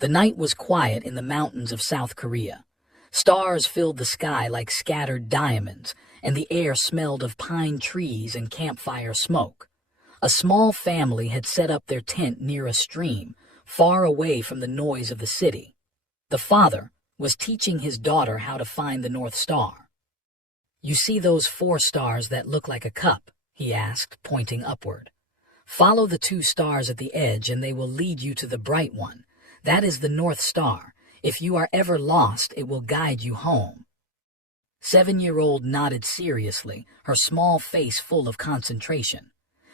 The night was quiet in the mountains of South Korea. Stars filled the sky like scattered diamonds, and the air smelled of pine trees and campfire smoke. A small family had set up their tent near a stream, far away from the noise of the city. The father was teaching his daughter how to find the North Star. "You see those 4 stars that look like a cup?" he asked, pointing upward. "Follow the 2 stars at the edge and they will lead you to the bright one. That is the North Star. If you are ever lost, it will guide you home." 7-year-old nodded seriously, her small face full of concentration.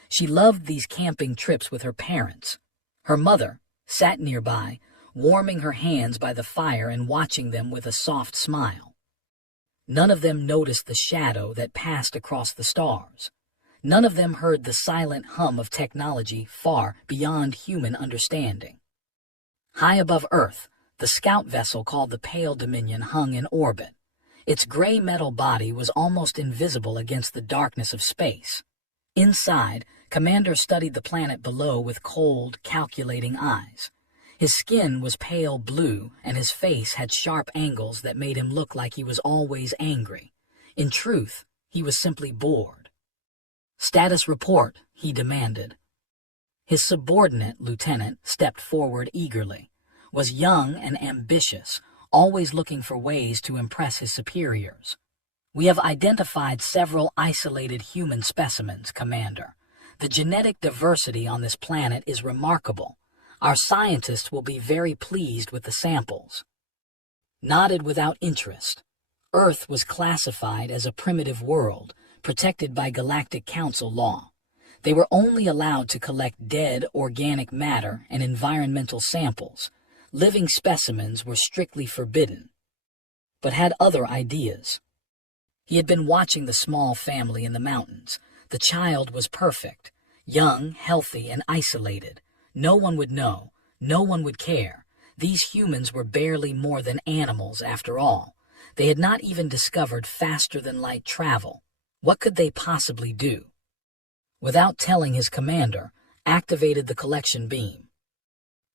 She loved these camping trips with her parents. Her mother sat nearby, warming her hands by the fire and watching them with a soft smile. None of them noticed the shadow that passed across the stars. None of them heard the silent hum of technology far beyond human understanding. High above Earth, the scout vessel called the Pale Dominion hung in orbit. Its gray metal body was almost invisible against the darkness of space. Inside, Commander studied the planet below with cold, calculating eyes. His skin was pale blue, and his face had sharp angles that made him look like he was always angry. In truth, he was simply bored. "Status report," he demanded. His subordinate, Lieutenant, stepped forward eagerly, was young and ambitious, always looking for ways to impress his superiors. "We have identified several isolated human specimens, Commander. The genetic diversity on this planet is remarkable. Our scientists will be very pleased with the samples." Nodded without interest. Earth was classified as a primitive world, protected by Galactic Council law. They were only allowed to collect dead organic matter and environmental samples. Living specimens were strictly forbidden, but had other ideas. He had been watching the small family in the mountains. The child was perfect, young, healthy, and isolated. No one would know. No one would care. These humans were barely more than animals after all. They had not even discovered faster-than-light travel. What could they possibly do? Without telling his commander, activated the collection beam.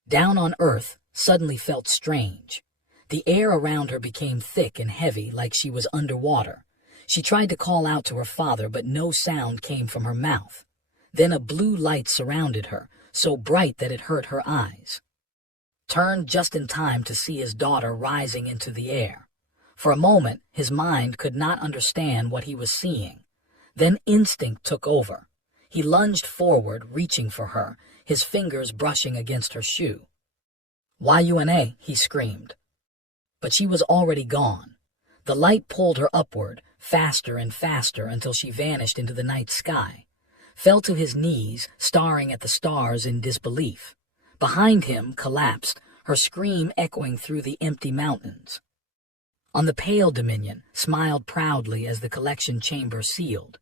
Down on Earth suddenly felt strange. The air around her became thick and heavy like she was underwater. She tried to call out to her father, but no sound came from her mouth. Then a blue light surrounded her, so bright that it hurt her eyes. Turned just in time to see his daughter rising into the air. For a moment, his mind could not understand what he was seeing. Then instinct took over. He lunged forward, reaching for her, his fingers brushing against her shoe. "YUNA," he screamed. But she was already gone. The light pulled her upward, faster and faster, until she vanished into the night sky. Fell to his knees, staring at the stars in disbelief. Behind him collapsed, her scream echoing through the empty mountains. On the Pale Dominion, smiled proudly as the collection chamber sealed.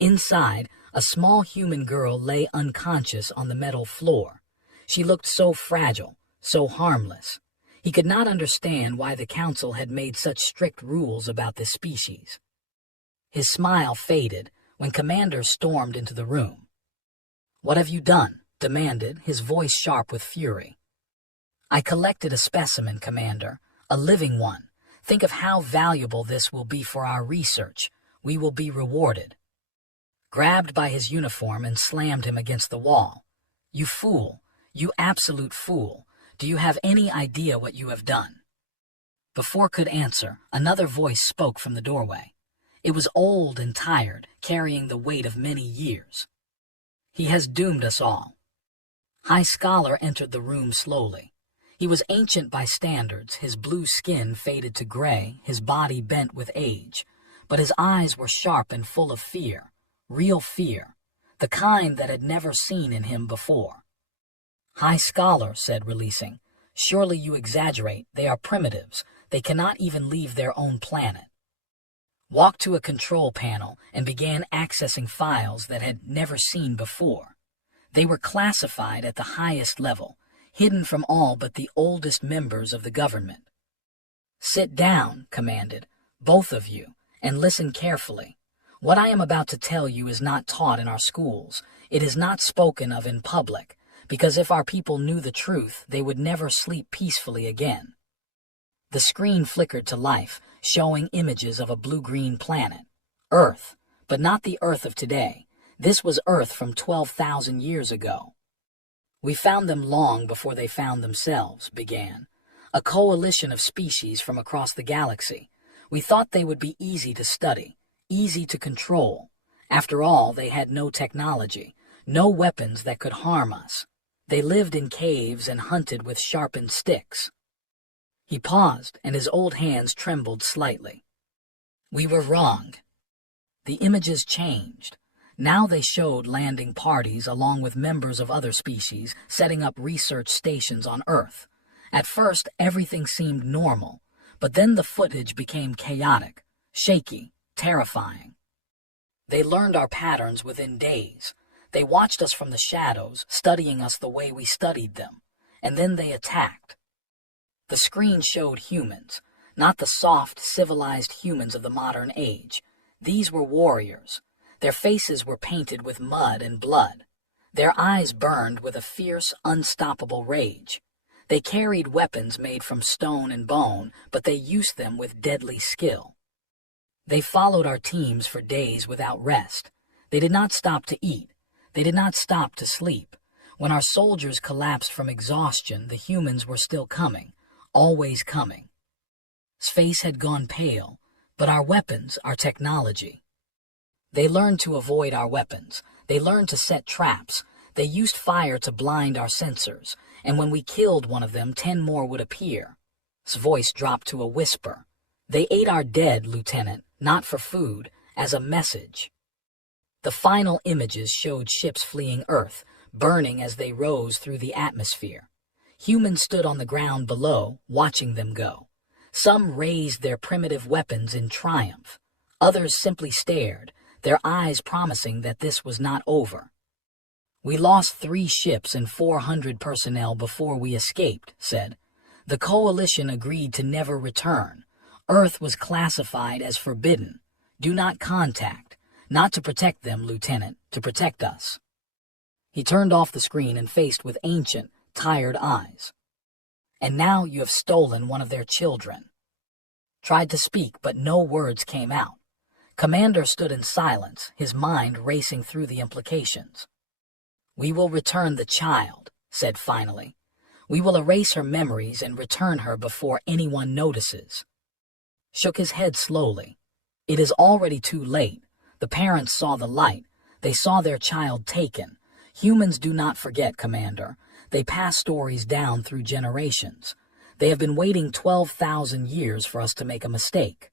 Inside, a small human girl lay unconscious on the metal floor. She looked so fragile, so harmless. He could not understand why the council had made such strict rules about this species. His smile faded when Commander stormed into the room. "What have you done?" demanded, his voice sharp with fury. "I collected a specimen, Commander, a living one. Think of how valuable this will be for our research. We will be rewarded." Grabbed by his uniform and slammed him against the wall. "You fool! You absolute fool! Do you have any idea what you have done?" Before could answer, another voice spoke from the doorway. It was old and tired, carrying the weight of many years. "He has doomed us all." High Scholar entered the room slowly. He was ancient by standards, his blue skin faded to gray, his body bent with age, but his eyes were sharp and full of fear, real fear, the kind that had never seen in him before. "High Scholar," said, releasing, "surely you exaggerate. They are primitives. They cannot even leave their own planet." Walked to a control panel and began accessing files that had never seen before. They were classified at the highest level, hidden from all but the oldest members of the government. "Sit down," commanded, "both of you, and listen carefully. What I am about to tell you is not taught in our schools. It is not spoken of in public. Because if our people knew the truth, they would never sleep peacefully again. The screen flickered to life, showing images of a blue-green planet. Earth, but not the Earth of today. This was Earth from 12,000 years ago. We found them long before they found themselves, began. A coalition of species from across the galaxy. We thought they would be easy to study, easy to control. After all, they had no technology, no weapons that could harm us. They lived in caves and hunted with sharpened sticks. He paused, and his old hands trembled slightly. We were wrong. The images changed. Now they showed landing parties along with members of other species setting up research stations on Earth. At first, everything seemed normal, but then the footage became chaotic, shaky, terrifying. They learned our patterns within days. They watched us from the shadows, studying us the way we studied them, and then they attacked. The screen showed humans, not the soft, civilized humans of the modern age. These were warriors. Their faces were painted with mud and blood. Their eyes burned with a fierce, unstoppable rage. They carried weapons made from stone and bone, but they used them with deadly skill. They followed our teams for days without rest. They did not stop to eat. They did not stop to sleep. When our soldiers collapsed from exhaustion, the humans were still coming, always coming. His face had gone pale, but our weapons, our technology. They learned to avoid our weapons. They learned to set traps. They used fire to blind our sensors, and when we killed one of them, 10 more would appear. His voice dropped to a whisper. They ate our dead, Lieutenant, not for food, as a message. The final images showed ships fleeing Earth, burning as they rose through the atmosphere. Humans stood on the ground below, watching them go. Some raised their primitive weapons in triumph. Others simply stared, their eyes promising that this was not over. We lost 3 ships and 400 personnel before we escaped, said. The coalition agreed to never return. Earth was classified as forbidden. Do not contact. Not to protect them, Lieutenant, to protect us. He turned off the screen and faced with ancient, tired eyes. And now you have stolen one of their children. Tried to speak, but no words came out. Commander stood in silence, his mind racing through the implications. We will return the child, said finally. We will erase her memories and return her before anyone notices. Shook his head slowly. It is already too late. The parents saw the light. They saw their child taken. Humans do not forget, Commander. They pass stories down through generations. They have been waiting 12,000 years for us to make a mistake.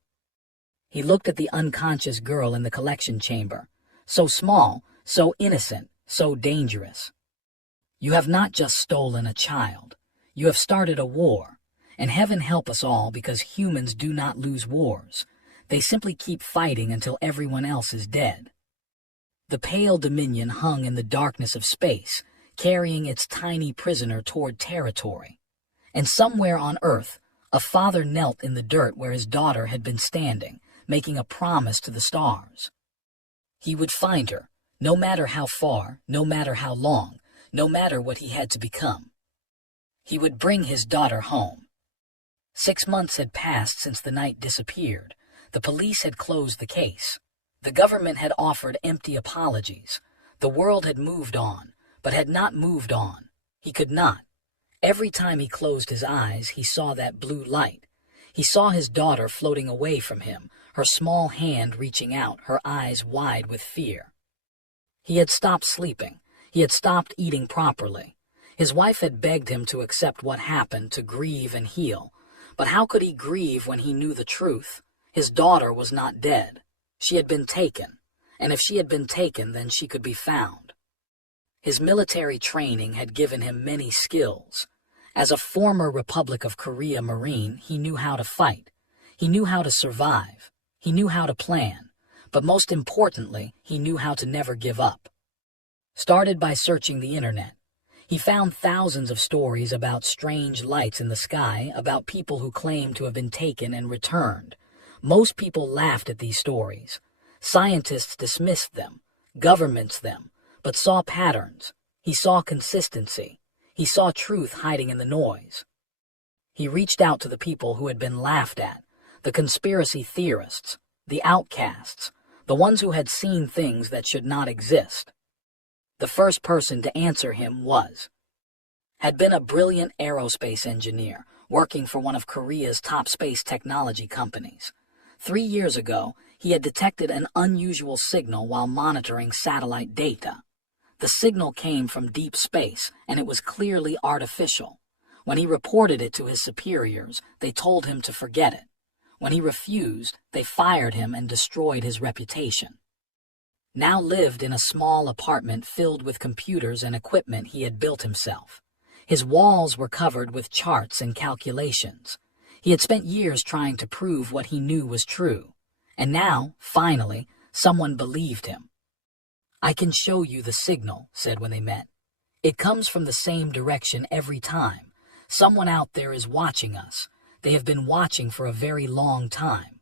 He looked at the unconscious girl in the collection chamber. So small, so innocent, so dangerous. You have not just stolen a child. You have started a war. And heaven help us all, because humans do not lose wars. They simply keep fighting until everyone else is dead. The pale Dominion hung in the darkness of space, carrying its tiny prisoner toward territory. And somewhere on Earth, a father knelt in the dirt where his daughter had been standing, making a promise to the stars. He would find her, no matter how far, no matter how long, no matter what he had to become. He would bring his daughter home. 6 months had passed since the night disappeared. The police had closed the case. The government had offered empty apologies. The world had moved on, but had not moved on. He could not. Every time he closed his eyes, he saw that blue light. He saw his daughter floating away from him, her small hand reaching out, her eyes wide with fear. He had stopped sleeping. He had stopped eating properly. His wife had begged him to accept what happened, to grieve and heal. But how could he grieve when he knew the truth? His daughter was not dead. She had been taken, and if she had been taken, then she could be found. His military training had given him many skills. As a former Republic of Korea Marine, he knew how to fight. He knew how to survive. He knew how to plan. But most importantly, he knew how to never give up. Started by searching the internet. He found thousands of stories about strange lights in the sky, about people who claimed to have been taken and returned. Most people laughed at these stories. Scientists dismissed them, governments them, but saw patterns. He saw consistency. He saw truth hiding in the noise. He reached out to the people who had been laughed at, the conspiracy theorists, the outcasts, the ones who had seen things that should not exist. The first person to answer him had been a brilliant aerospace engineer working for one of Korea's top space technology companies. 3 years ago, he had detected an unusual signal while monitoring satellite data. The signal came from deep space, and it was clearly artificial. When he reported it to his superiors, they told him to forget it. When he refused, they fired him and destroyed his reputation. Now lived in a small apartment filled with computers and equipment he had built himself. His walls were covered with charts and calculations. He had spent years trying to prove what he knew was true. And now, finally, someone believed him. "I can show you the signal," said when they met. "It comes from the same direction every time. Someone out there is watching us. They have been watching for a very long time."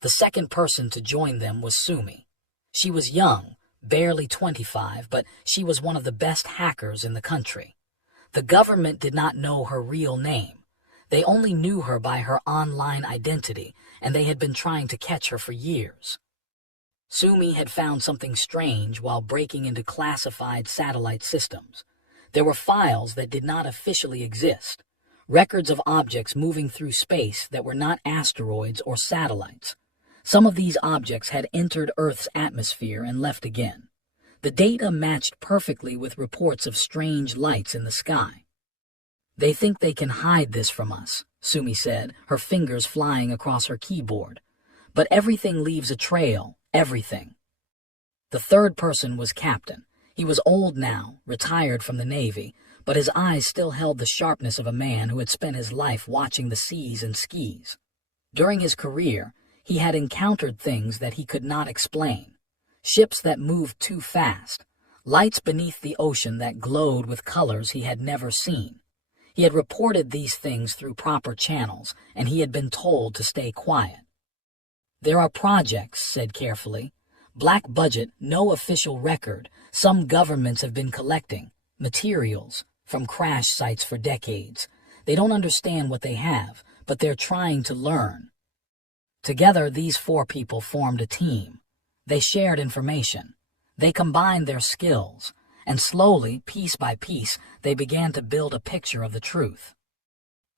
The second person to join them was Sumi. She was young, barely 25, but she was one of the best hackers in the country. The government did not know her real name. They only knew her by her online identity, and they had been trying to catch her for years. Sumi had found something strange while breaking into classified satellite systems. There were files that did not officially exist, records of objects moving through space that were not asteroids or satellites. Some of these objects had entered Earth's atmosphere and left again. The data matched perfectly with reports of strange lights in the sky. "They think they can hide this from us," Sumi said, her fingers flying across her keyboard. "But everything leaves a trail, everything." The third person was Captain. He was old now, retired from the Navy, but his eyes still held the sharpness of a man who had spent his life watching the seas and skis. During his career, he had encountered things that he could not explain. Ships that moved too fast, lights beneath the ocean that glowed with colors he had never seen. He had reported these things through proper channels, and he had been told to stay quiet. "There are projects," said carefully. "Black budget, no official record. Some governments have been collecting materials from crash sites for decades. They don't understand what they have, but they're trying to learn." Together, these 4 people formed a team. They shared information. They combined their skills, and slowly, piece by piece, they began to build a picture of the truth.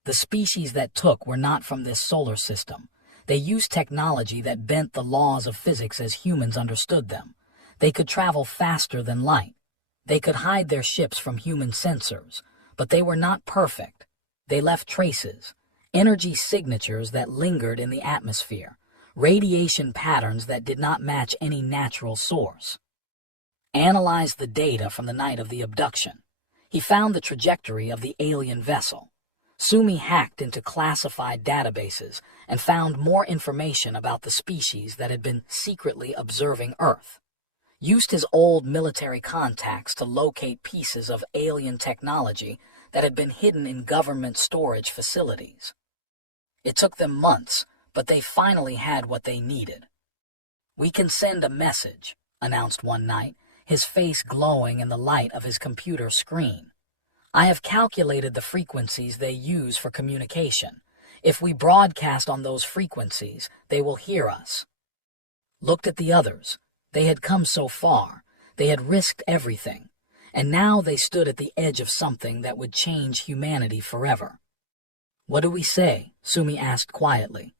The species that took were not from this solar system. They used technology that bent the laws of physics as humans understood them. They could travel faster than light. They could hide their ships from human sensors, but they were not perfect. They left traces, energy signatures that lingered in the atmosphere, radiation patterns that did not match any natural source. Analyzed the data from the night of the abduction. He found the trajectory of the alien vessel. Sumi hacked into classified databases and found more information about the species that had been secretly observing Earth. Used his old military contacts to locate pieces of alien technology that had been hidden in government storage facilities. It took them months, but they finally had what they needed. "We can send a message," announced one night, his face glowing in the light of his computer screen. "I have calculated the frequencies they use for communication. If we broadcast on those frequencies, they will hear us." Looked at the others. They had come so far. They had risked everything. And now they stood at the edge of something that would change humanity forever. "What do we say?" Sumi asked quietly.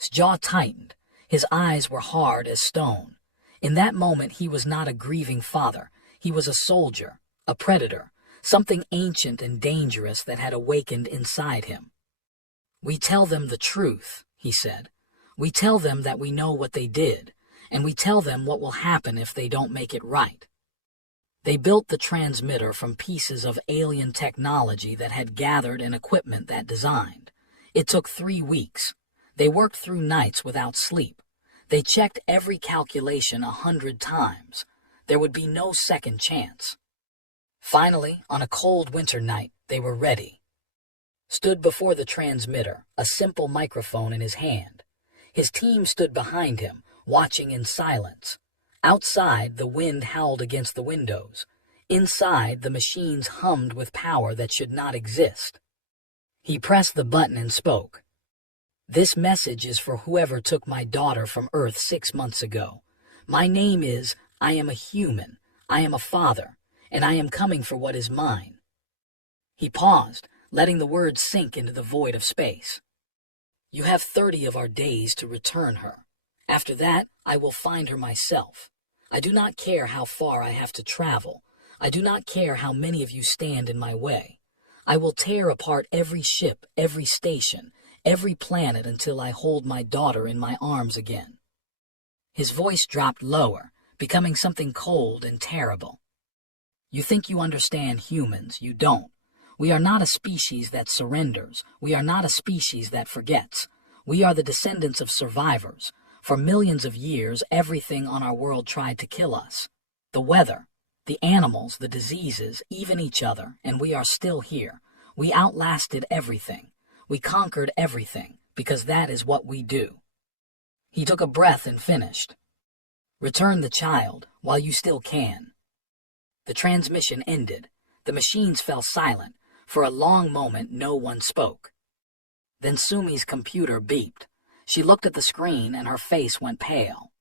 His jaw tightened. His eyes were hard as stone. In that moment, he was not a grieving father. He was a soldier, a predator, something ancient and dangerous that had awakened inside him. "We tell them the truth," he said. "We tell them that we know what they did, and we tell them what will happen if they don't make it right." They built the transmitter from pieces of alien technology that had gathered in equipment that designed. It took 3 weeks. They worked through nights without sleep. They checked every calculation 100 times. There would be no second chance. Finally, on a cold winter night, they were ready. Stood before the transmitter, a simple microphone in his hand. His team stood behind him, watching in silence. Outside, the wind howled against the windows. Inside, the machines hummed with power that should not exist. He pressed the button and spoke. "This message is for whoever took my daughter from Earth 6 months ago. My name is, I am a human, I am a father, and I am coming for what is mine." He paused, letting the words sink into the void of space. "You have 30 of our days to return her. After that, I will find her myself. I do not care how far I have to travel. I do not care how many of you stand in my way. I will tear apart every ship, every station, every planet until I hold my daughter in my arms again." His voice dropped lower, becoming something cold and terrible. "You think you understand humans, you don't. We are not a species that surrenders. We are not a species that forgets. We are the descendants of survivors. For millions of years, everything on our world tried to kill us. The weather, the animals, the diseases, even each other, and we are still here. We outlasted everything. We conquered everything, because that is what we do." He took a breath and finished. "Return the child, while you still can." The transmission ended. The machines fell silent. For a long moment, no one spoke. Then Sumi's computer beeped. She looked at the screen and her face went pale.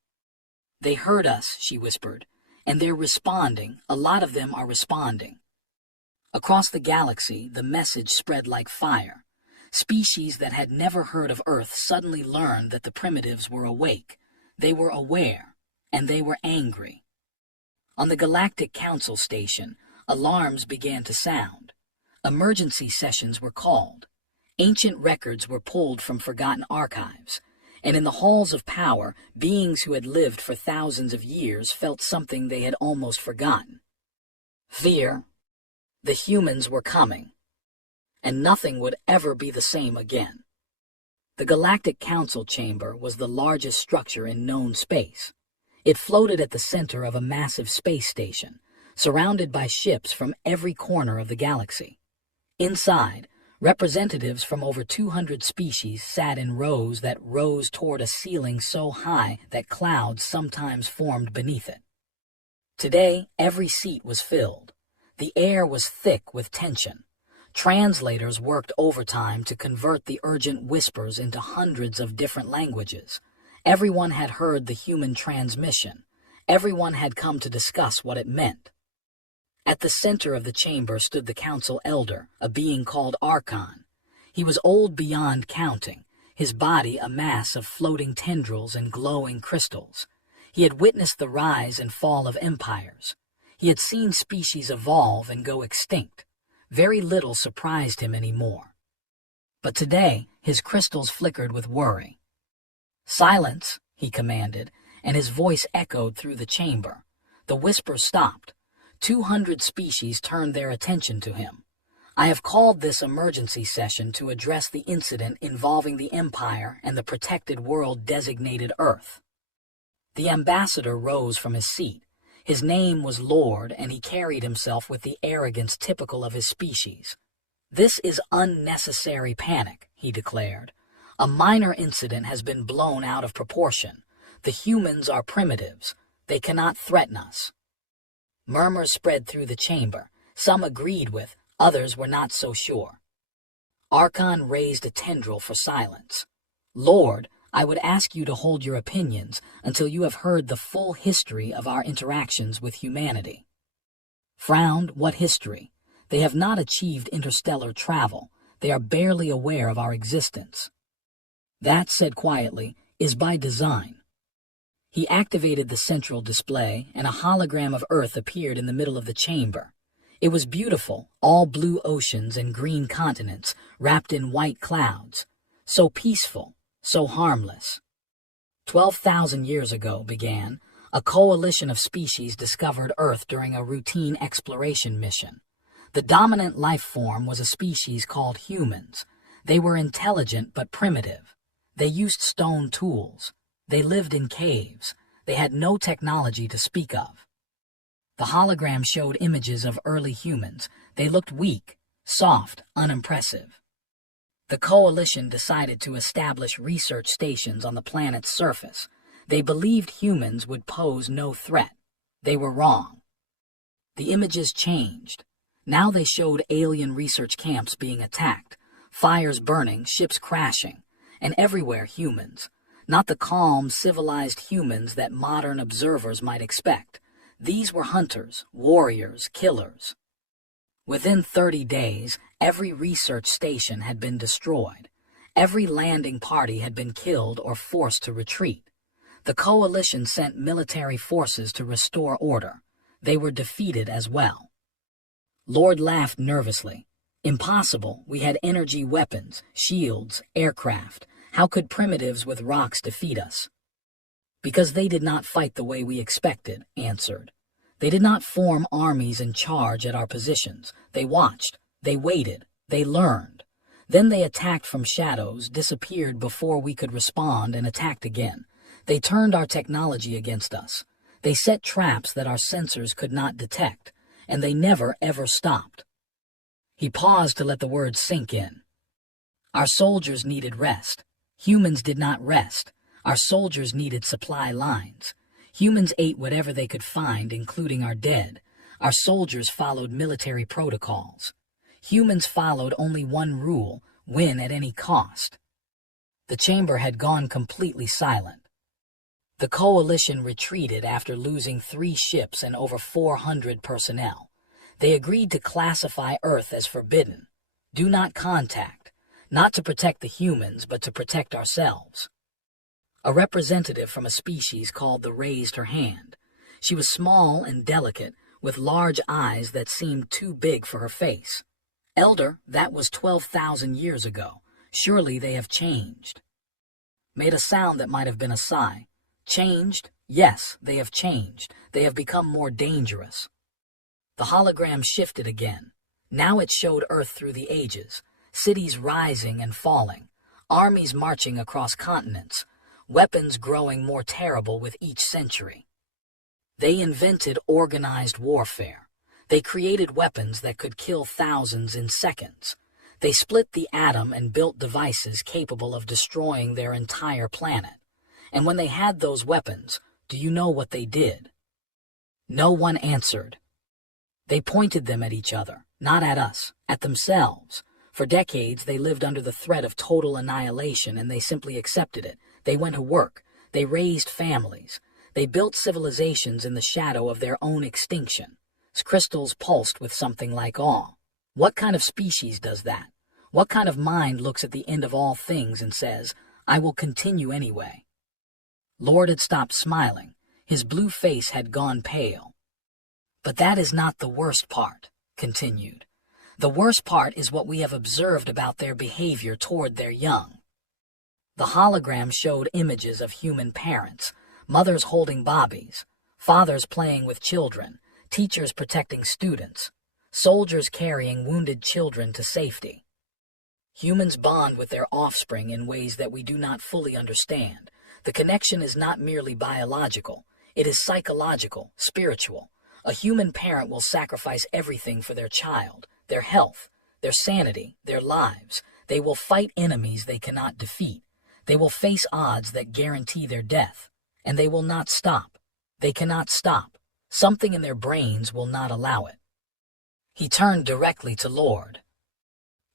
"They heard us," she whispered, "and they're responding. A lot of them are responding." Across the galaxy, the message spread like fire. Species that had never heard of Earth suddenly learned that the primitives were awake. They were aware, and they were angry. On the Galactic Council station, alarms began to sound. Emergency sessions were called. Ancient records were pulled from forgotten archives. And in the halls of power, beings who had lived for thousands of years felt something they had almost forgotten. Fear. The humans were coming. And nothing would ever be the same again. The Galactic Council chamber was the largest structure in known space. It floated at the center of a massive space station, surrounded by ships from every corner of the galaxy. Inside, representatives from over 200 species sat in rows that rose toward a ceiling so high that clouds sometimes formed beneath it. Today, every seat was filled. The air was thick with tension. Translators worked overtime to convert the urgent whispers into hundreds of different languages. Everyone had heard the human transmission. Everyone had come to discuss what it meant. At the center of the chamber stood the council elder, a being called Archon. He was old beyond counting, his body a mass of floating tendrils and glowing crystals. He had witnessed the rise and fall of empires. He had seen species evolve and go extinct. Very little surprised him anymore. But today, his crystals flickered with worry. "Silence," he commanded, and his voice echoed through the chamber. The whisper stopped. 200 species turned their attention to him. "I have called this emergency session to address the incident involving the Empire and the protected world designated Earth." The ambassador rose from his seat. His name was Lord, and he carried himself with the arrogance typical of his species. "This is unnecessary panic," he declared. "A minor incident has been blown out of proportion. The humans are primitives. They cannot threaten us." Murmurs spread through the chamber. Some agreed with, others were not so sure. Archon raised a tendril for silence. "Lord, I would ask you to hold your opinions until you have heard the full history of our interactions with humanity." Frowned, "What history? They have not achieved interstellar travel. They are barely aware of our existence." "That," said quietly, "is by design." He activated the central display, and a hologram of Earth appeared in the middle of the chamber. It was beautiful, all blue oceans and green continents, wrapped in white clouds. So peaceful, so harmless. 12,000 years ago, began, a coalition of species discovered Earth during a routine exploration mission. The dominant life form was a species called humans. They were intelligent but primitive. They used stone tools. They lived in caves. They had no technology to speak of. The hologram showed images of early humans. They looked weak, soft, unimpressive. The coalition decided to establish research stations on the planet's surface. They believed humans would pose no threat. They were wrong. The images changed. Now they showed alien research camps being attacked, fires burning, ships crashing, and everywhere humans. Not the calm, civilized humans that modern observers might expect. These were hunters, warriors, killers. Within 30 days, every research station had been destroyed. Every landing party had been killed or forced to retreat. The coalition sent military forces to restore order. They were defeated as well. Lord laughed nervously. Impossible. We had energy weapons, shields, aircraft. How could primitives with rocks defeat us? Because they did not fight the way we expected, answered. They did not form armies and charge at our positions. They watched, they waited, they learned. Then they attacked from shadows, disappeared before we could respond, and attacked again. They turned our technology against us. They set traps that our sensors could not detect, and they never ever stopped. He paused to let the words sink in. Our soldiers needed rest. Humans did not rest. Our soldiers needed supply lines. Humans ate whatever they could find, including our dead. Our soldiers followed military protocols. Humans followed only one rule: win at any cost. The chamber had gone completely silent. The coalition retreated after losing 3 ships and over 400 personnel. They agreed to classify Earth as forbidden. Do not contact, not to protect the humans, but to protect ourselves. A representative from a species called the raised her hand. She was small and delicate, with large eyes that seemed too big for her face. Elder, that was 12,000 years ago. Surely they have changed. Made a sound that might have been a sigh. Changed? Yes, they have changed. They have become more dangerous. The hologram shifted again. Now it showed Earth through the ages, cities rising and falling, armies marching across continents, weapons growing more terrible with each century. They invented organized warfare. They created weapons that could kill thousands in seconds. They split the atom and built devices capable of destroying their entire planet. And when they had those weapons, do you know what they did? No one answered. They pointed them at each other, not at us, at themselves. For decades, they lived under the threat of total annihilation, and they simply accepted it. They went to work. They raised families. They built civilizations in the shadow of their own extinction. Crystals pulsed with something like awe. What kind of species does that? What kind of mind looks at the end of all things and says, I will continue anyway? Lord had stopped smiling. His blue face had gone pale. But that is not the worst part, continued. The worst part is what we have observed about their behavior toward their young. The hologram showed images of human parents, mothers holding bobbies, fathers playing with children, teachers protecting students, soldiers carrying wounded children to safety. Humans bond with their offspring in ways that we do not fully understand. The connection is not merely biological, it is psychological, spiritual. A human parent will sacrifice everything for their child, their health, their sanity, their lives. They will fight enemies they cannot defeat. They will face odds that guarantee their death. And they will not stop. They cannot stop. Something in their brains will not allow it. He turned directly to Lord.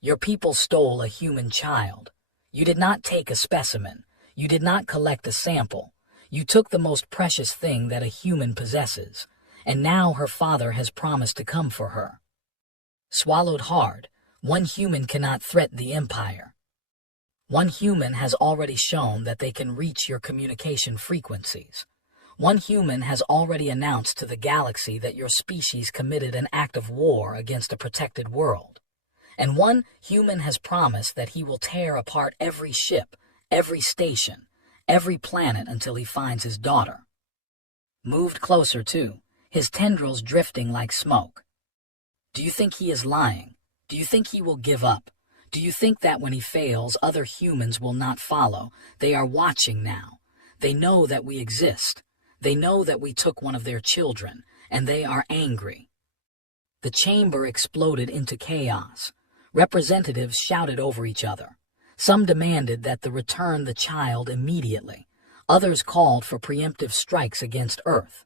Your people stole a human child. You did not take a specimen. You did not collect a sample. You took the most precious thing that a human possesses. And now her father has promised to come for her. Swallowed hard, one human cannot threaten the empire. One human has already shown that they can reach your communication frequencies. One human has already announced to the galaxy that your species committed an act of war against a protected world. And one human has promised that he will tear apart every ship, every station, every planet until he finds his daughter. Moved closer too, his tendrils drifting like smoke. Do you think he is lying? Do you think he will give up? Do you think that when he fails, other humans will not follow? They are watching now. They know that we exist. They know that we took one of their children, and they are angry. The chamber exploded into chaos. Representatives shouted over each other. Some demanded that the return the child immediately. Others called for preemptive strikes against Earth.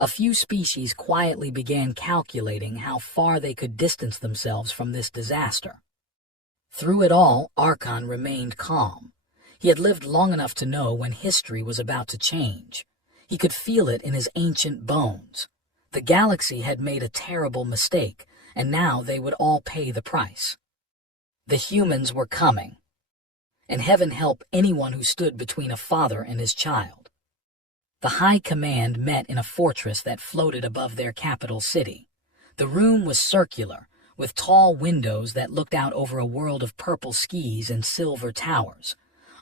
A few species quietly began calculating how far they could distance themselves from this disaster. Through it all, Archon remained calm. He had lived long enough to know when history was about to change. He could feel it in his ancient bones. The galaxy had made a terrible mistake, and now they would all pay the price. The humans were coming. And heaven help anyone who stood between a father and his child. The High Command met in a fortress that floated above their capital city. The room was circular, with tall windows that looked out over a world of purple skies and silver towers.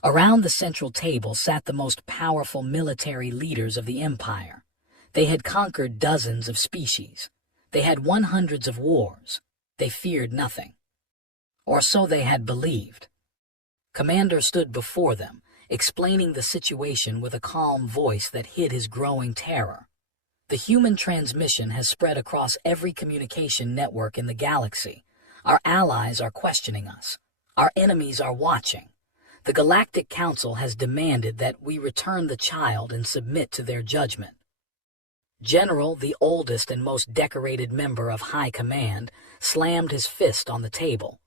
Around the central table sat the most powerful military leaders of the Empire. They had conquered dozens of species. They had won hundreds of wars. They feared nothing. Or so they had believed. Commander stood before them, explaining the situation with a calm voice that hid his growing terror. The human transmission has spread across every communication network in the galaxy. Our allies are questioning us. Our enemies are watching. The Galactic Council has demanded that we return the child and submit to their judgment. General, the oldest and most decorated member of High Command, slammed his fist on the table.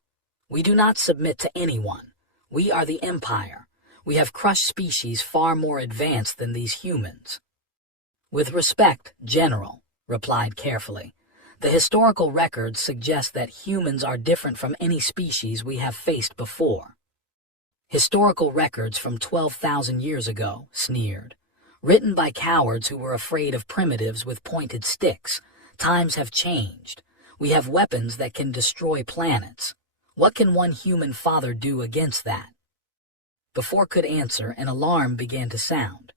We do not submit to anyone. We are the Empire. We have crushed species far more advanced than these humans. With respect, General, replied carefully, the historical records suggest that humans are different from any species we have faced before. Historical records from 12,000 years ago, sneered. Written by cowards who were afraid of primitives with pointed sticks. Times have changed. We have weapons that can destroy planets. What can one human father do against that? Before could answer, an alarm began to sound.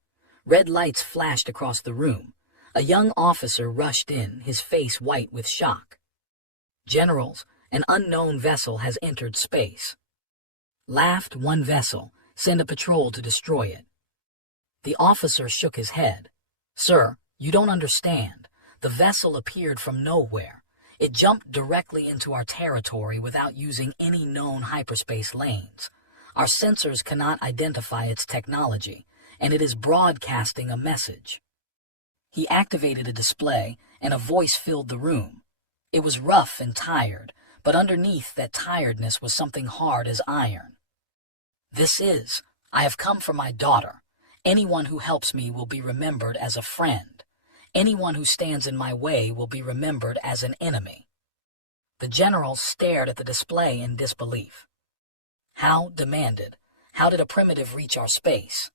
Red lights flashed across the room. A young officer rushed in, his face white with shock. Generals, an unknown vessel has entered space. Laughed one vessel. Send a patrol to destroy it. The officer shook his head. Sir, you don't understand. The vessel appeared from nowhere. It jumped directly into our territory without using any known hyperspace lanes. Our sensors cannot identify its technology, and it is broadcasting a message. He activated a display, and a voice filled the room. It was rough and tired, but underneath that tiredness was something hard as iron. I have come for my daughter. Anyone who helps me will be remembered as a friend. Anyone who stands in my way will be remembered as an enemy. The general stared at the display in disbelief. How demanded? How did a primitive reach our space?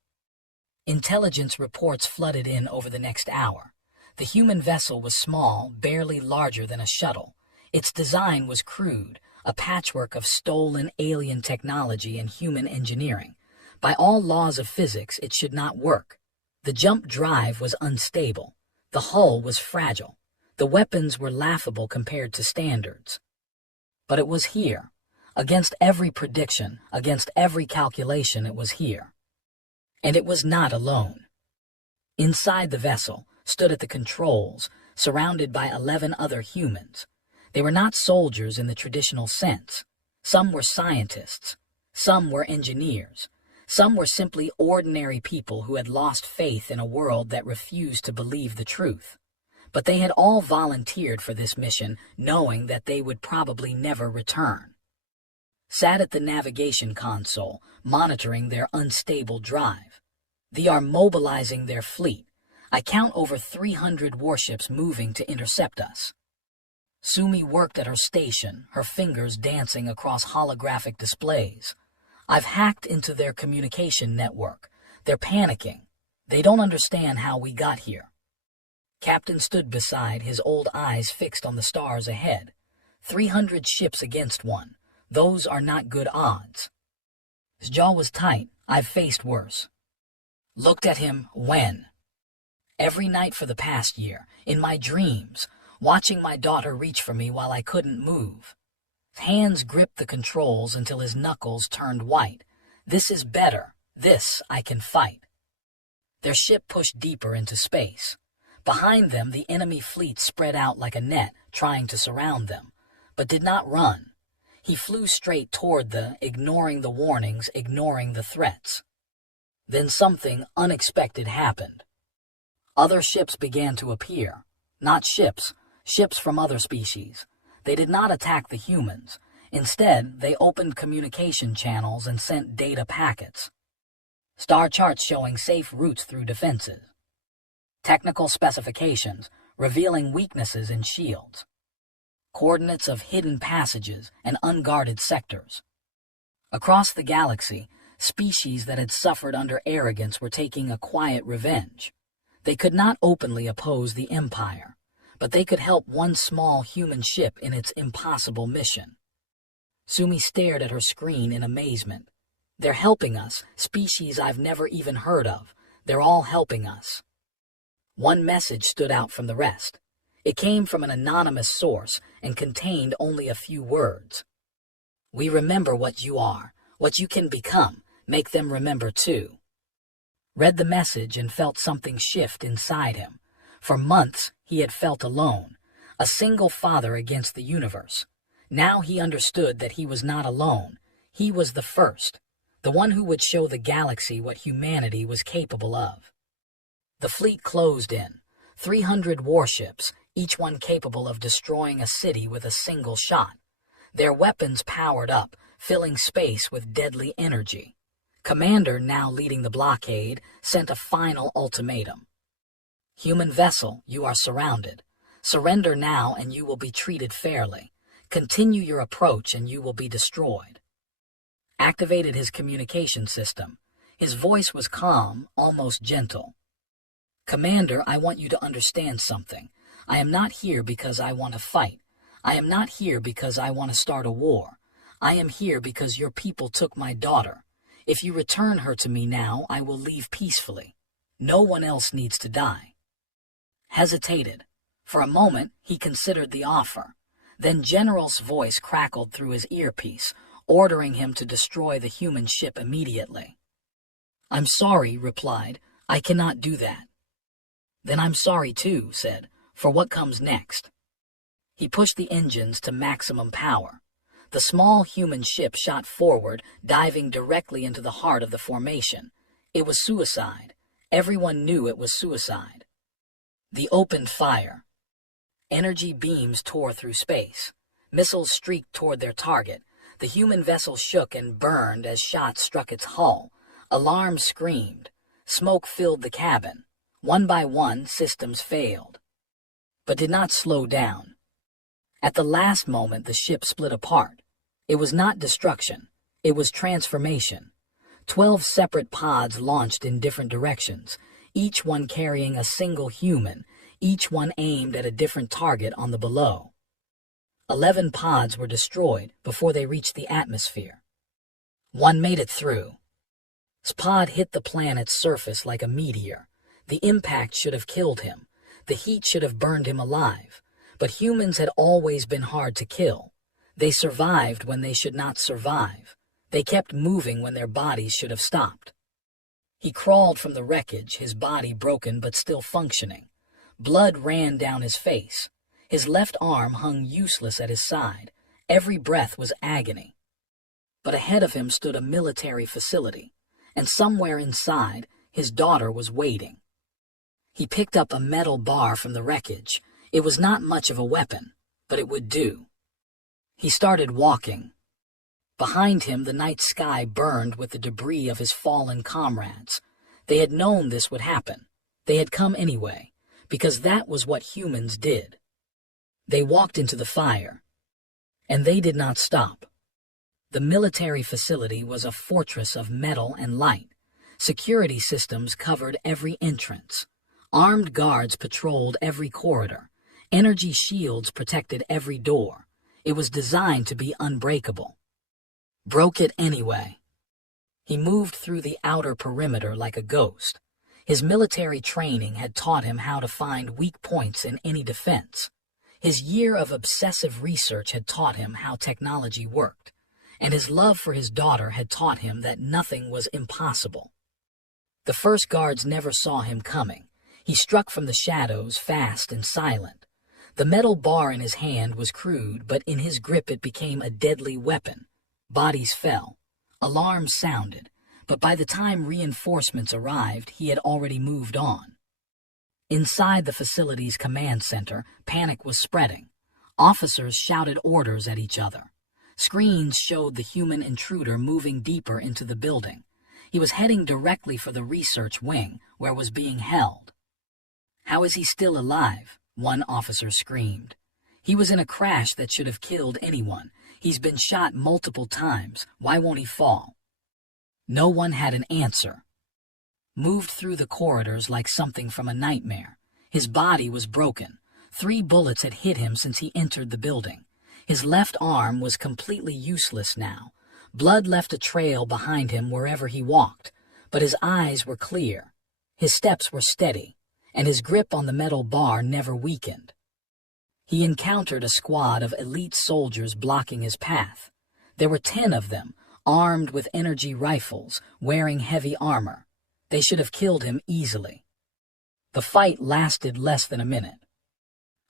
Intelligence reports flooded in over the next hour. The human vessel was small, barely larger than a shuttle. Its design was crude, a patchwork of stolen alien technology and human engineering. By all laws of physics, it should not work. The jump drive was unstable. The hull was fragile. The weapons were laughable compared to standards. But it was here. Against every prediction, against every calculation, it was here. And it was not alone. Inside the vessel, stood at the controls, surrounded by 11 other humans. They were not soldiers in the traditional sense. Some were scientists. Some were engineers. Some were simply ordinary people who had lost faith in a world that refused to believe the truth. But they had all volunteered for this mission, knowing that they would probably never return. Sat at the navigation console, monitoring their unstable drive. They are mobilizing their fleet. I count over 300 warships moving to intercept us. Sumi worked at her station, her fingers dancing across holographic displays. I've hacked into their communication network. They're panicking. They don't understand how we got here. Captain stood beside, his old eyes fixed on the stars ahead. 300 ships against one. Those are not good odds. His jaw was tight. I've faced worse. Looked at him when? Every night for the past year, in my dreams, watching my daughter reach for me while I couldn't move. His hands gripped the controls until his knuckles turned white. This is better. This I can fight. Their ship pushed deeper into space. Behind them, the enemy fleet spread out like a net, trying to surround them, but did not run. He flew straight toward ignoring the warnings, ignoring the threats. Then something unexpected happened. Other ships began to appear. Not ships, ships from other species. They did not attack the humans. Instead, they opened communication channels and sent data packets. Star charts showing safe routes through defenses. Technical specifications revealing weaknesses in shields. Coordinates of hidden passages and unguarded sectors. Across the galaxy, species that had suffered under arrogance were taking a quiet revenge. They could not openly oppose the Empire, but they could help one small human ship in its impossible mission. Sumi stared at her screen in amazement. They're helping us, species I've never even heard of. They're all helping us. One message stood out from the rest. It came from an anonymous source and contained only a few words. We remember what you are, what you can become. Make them remember too. Read the message and felt something shift inside him. For months, he had felt alone, a single father against the universe. Now he understood that he was not alone. He was the first, the one who would show the galaxy what humanity was capable of. The fleet closed in, 300 warships, each one capable of destroying a city with a single shot. Their weapons powered up, filling space with deadly energy. Commander, now leading the blockade, sent a final ultimatum. Human vessel, you are surrounded. Surrender now and you will be treated fairly. Continue your approach and you will be destroyed. Activated his communication system. His voice was calm, almost gentle. Commander, I want you to understand something. I am not here because I want to fight. I am not here because I want to start a war. I am here because your people took my daughter. If you return her to me now, I will leave peacefully. No one else needs to die. Hesitated. For a moment, he considered the offer. Then General's voice crackled through his earpiece, ordering him to destroy the human ship immediately. I'm sorry, replied. I cannot do that. Then I'm sorry too, said, for what comes next. He pushed the engines to maximum power. The small human ship shot forward, diving directly into the heart of the formation. It was suicide. Everyone knew it was suicide. The opened fire. Energy beams tore through space. Missiles streaked toward their target. The human vessel shook and burned as shots struck its hull. Alarms screamed. Smoke filled the cabin. One by one, systems failed, but did not slow down. At the last moment, the ship split apart. It was not destruction. It was transformation. 12 separate pods launched in different directions, each one carrying a single human, each one aimed at a different target on the below. 11 pods were destroyed before they reached the atmosphere. One made it through. His pod hit the planet's surface like a meteor. The impact should have killed him. The heat should have burned him alive. But humans had always been hard to kill. They survived when they should not survive. They kept moving when their bodies should have stopped. He crawled from the wreckage, his body broken but still functioning. Blood ran down his face. His left arm hung useless at his side. Every breath was agony. But ahead of him stood a military facility, and somewhere inside, his daughter was waiting. He picked up a metal bar from the wreckage. It was not much of a weapon, but it would do. He started walking. Behind him, the night sky burned with the debris of his fallen comrades. They had known this would happen. They had come anyway, because that was what humans did. They walked into the fire, and they did not stop. The military facility was a fortress of metal and light. Security systems covered every entrance. Armed guards patrolled every corridor. Energy shields protected every door. It was designed to be unbreakable. Broke it anyway. He moved through the outer perimeter like a ghost. His military training had taught him how to find weak points in any defense. His year of obsessive research had taught him how technology worked, and his love for his daughter had taught him that nothing was impossible. The first guards never saw him coming. He struck from the shadows, fast and silent. The metal bar in his hand was crude, but in his grip it became a deadly weapon. Bodies fell. Alarms sounded, but by the time reinforcements arrived, he had already moved on. Inside the facility's command center, panic was spreading. Officers shouted orders at each other. Screens showed the human intruder moving deeper into the building. He was heading directly for the research wing, where was being held. "How is he still alive?" one officer screamed. "He was in a crash that should have killed anyone. He's been shot multiple times. Why won't he fall?" No one had an answer. Moved through the corridors like something from a nightmare. His body was broken. 3 bullets had hit him since he entered the building. His left arm was completely useless now. Blood left a trail behind him wherever he walked, but his eyes were clear. His steps were steady, and his grip on the metal bar never weakened. He encountered a squad of elite soldiers blocking his path. There were 10 of them, armed with energy rifles, wearing heavy armor. They should have killed him easily. The fight lasted less than a minute.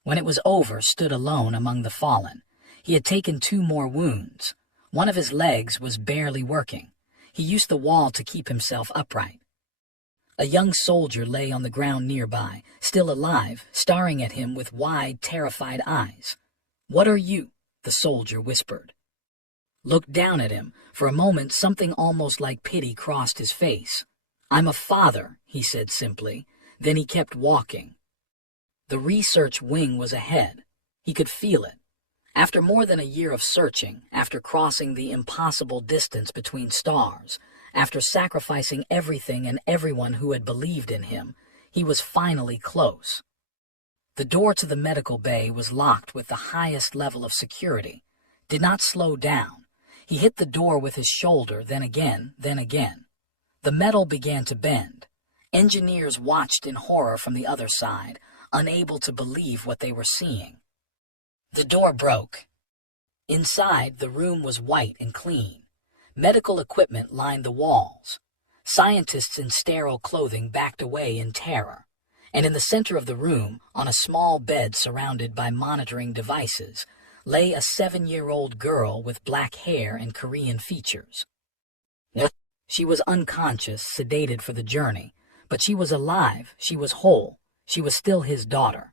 When it was over, stood alone among the fallen. He had taken 2 more wounds. One of his legs was barely working. He used the wall to keep himself upright. A young soldier lay on the ground nearby, still alive, staring at him with wide, terrified eyes. "What are you?" the soldier whispered. Looked down at him. For a moment, something almost like pity crossed his face. "I'm a father," he said simply. Then he kept walking. The research wing was ahead. He could feel it. After more than a year of searching, after crossing the impossible distance between stars, after sacrificing everything and everyone who had believed in him, he was finally close. The door to the medical bay was locked with the highest level of security. Did not slow down. He hit the door with his shoulder, then again, then again. The metal began to bend. Engineers watched in horror from the other side, unable to believe what they were seeing. The door broke. Inside, the room was white and clean. Medical equipment lined the walls. Scientists in sterile clothing backed away in terror. And in the center of the room, on a small bed surrounded by monitoring devices, lay a 7-year-old girl with black hair and Korean features. She was unconscious, sedated for the journey, but she was alive, she was whole, she was still his daughter.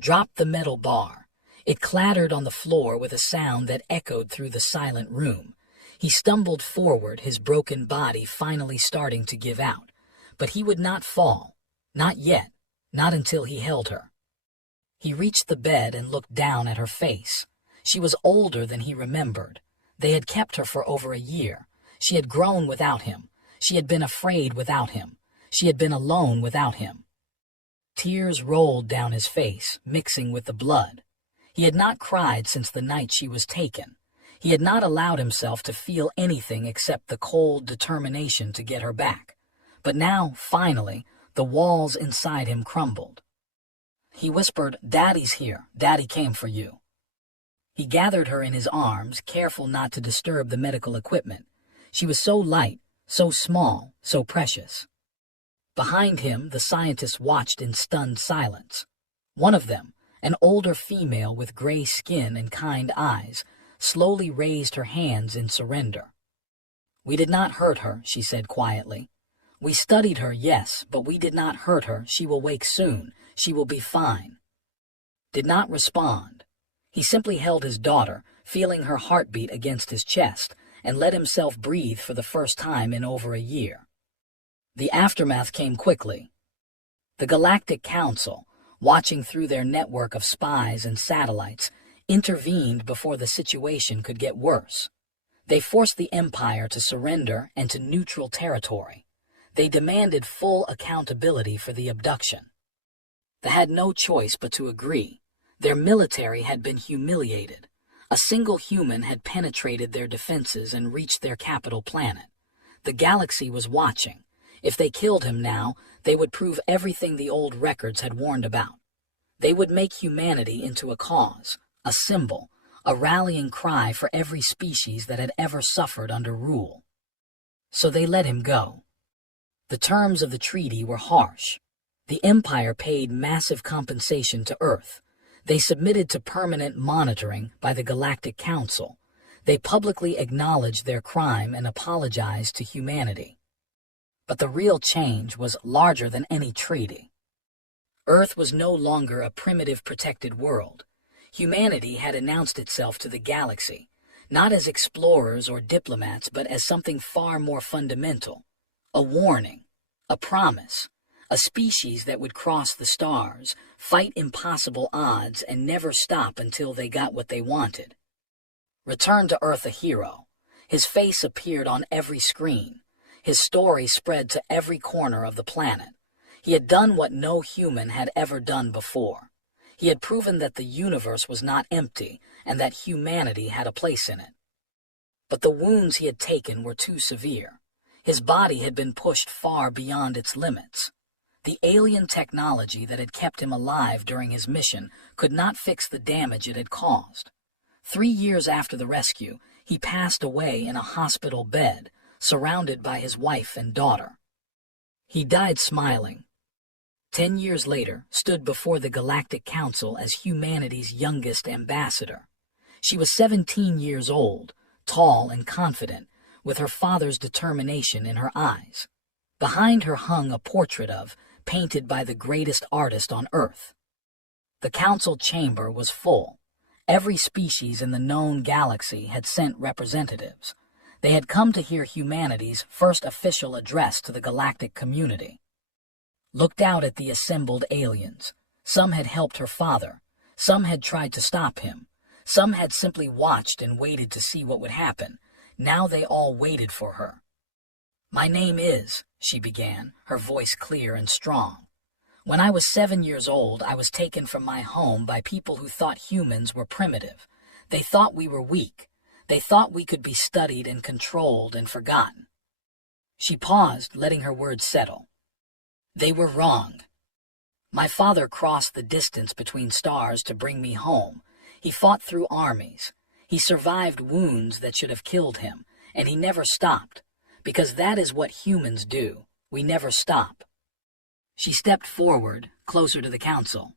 Dropped the metal bar. It clattered on the floor with a sound that echoed through the silent room. He stumbled forward, his broken body finally starting to give out. But he would not fall. Not yet. Not until he held her. He reached the bed and looked down at her face. She was older than he remembered. They had kept her for over a year. She had grown without him. She had been afraid without him. She had been alone without him. Tears rolled down his face, mixing with the blood. He had not cried since the night she was taken. He had not allowed himself to feel anything except the cold determination to get her back. But now, finally, the walls inside him crumbled. He whispered, "Daddy's here. Daddy came for you." He gathered her in his arms, careful not to disturb the medical equipment. She was so light, so small, so precious. Behind him, the scientists watched in stunned silence. One of them, an older female with gray skin and kind eyes, slowly raised her hands in surrender. "We did not hurt her," she said quietly. "We studied her, yes, but we did not hurt her. She will wake soon. She will be fine." Did not respond. He simply held his daughter, feeling her heartbeat against his chest, and let himself breathe for the first time in over a year. The aftermath came quickly. The Galactic Council, watching through their network of spies and satellites, intervened before the situation could get worse. They forced the Empire to surrender and to neutral territory. They demanded full accountability for the abduction. They had no choice but to agree. Their military had been humiliated. A single human had penetrated their defenses and reached their capital planet. The galaxy was watching. If they killed him now, they would prove everything the old records had warned about. They would make humanity into a cause, a symbol, a rallying cry for every species that had ever suffered under rule. So they let him go. The terms of the treaty were harsh. The Empire paid massive compensation to Earth. They submitted to permanent monitoring by the Galactic Council. They publicly acknowledged their crime and apologized to humanity. But the real change was larger than any treaty. Earth was no longer a primitive protected world. Humanity had announced itself to the galaxy, not as explorers or diplomats, but as something far more fundamental. A warning, a promise, a species that would cross the stars, fight impossible odds, and never stop until they got what they wanted. Return to Earth a hero. His face appeared on every screen. His story spread to every corner of the planet. He had done what no human had ever done before. He had proven that the universe was not empty and that humanity had a place in it. But the wounds he had taken were too severe. His body had been pushed far beyond its limits. The alien technology that had kept him alive during his mission could not fix the damage it had caused. 3 years after the rescue, he passed away in a hospital bed, surrounded by his wife and daughter. He died smiling. 10 years later, stood before the Galactic Council as humanity's youngest ambassador. She was 17 years old, tall and confident, with her father's determination in her eyes. Behind her hung a portrait of, painted by the greatest artist on Earth. The council chamber was full. Every species in the known galaxy had sent representatives. They had come to hear humanity's first official address to the galactic community. Looked out at the assembled aliens. Some had helped her father. Some had tried to stop him. Some had simply watched and waited to see what would happen. Now they all waited for her. "My name is," she began, her voice clear and strong. "When I was 7 years old, I was taken from my home by people who thought humans were primitive. They thought we were weak. They thought we could be studied and controlled and forgotten." She paused, letting her words settle. "They were wrong. My father crossed the distance between stars to bring me home. He fought through armies. He survived wounds that should have killed him, and he never stopped, because that is what humans do. We never stop." She stepped forward, closer to the council.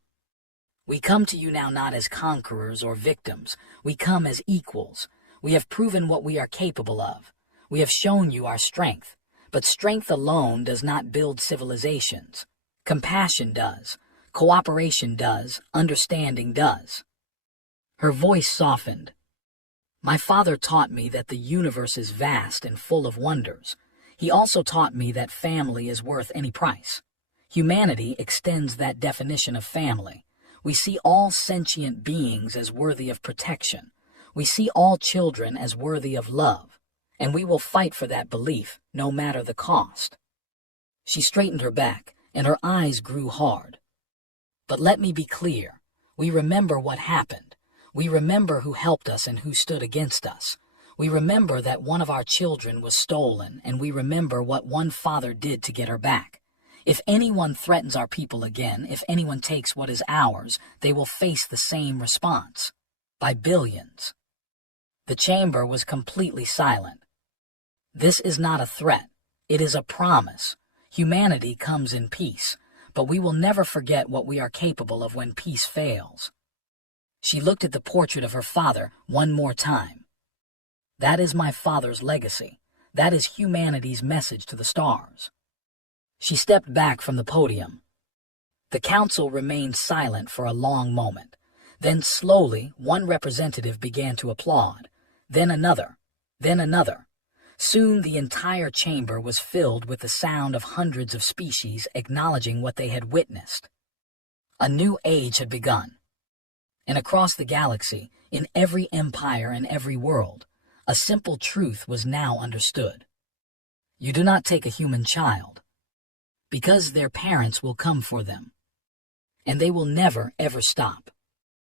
"We come to you now not as conquerors or victims. We come as equals. We have proven what we are capable of. We have shown you our strength. But strength alone does not build civilizations. Compassion does. Cooperation does. Understanding does." Her voice softened. "My father taught me that the universe is vast and full of wonders. He also taught me that family is worth any price. Humanity extends that definition of family. We see all sentient beings as worthy of protection. We see all children as worthy of love. And we will fight for that belief, no matter the cost." She straightened her back, and her eyes grew hard. "But let me be clear. We remember what happened. We remember who helped us and who stood against us. We remember that one of our children was stolen, and we remember what one father did to get her back. If anyone threatens our people again, if anyone takes what is ours, they will face the same response. By billions." The chamber was completely silent. "This is not a threat. It is a promise. Humanity comes in peace, but we will never forget what we are capable of when peace fails." She looked at the portrait of her father one more time. "That is my father's legacy. That is humanity's message to the stars." She stepped back from the podium. The council remained silent for a long moment. Then slowly, one representative began to applaud. Then another. Then another. Soon the entire chamber was filled with the sound of hundreds of species acknowledging what they had witnessed. A new age had begun. And across the galaxy, in every empire and every world, a simple truth was now understood. You do not take a human child, because their parents will come for them. And they will never, ever stop.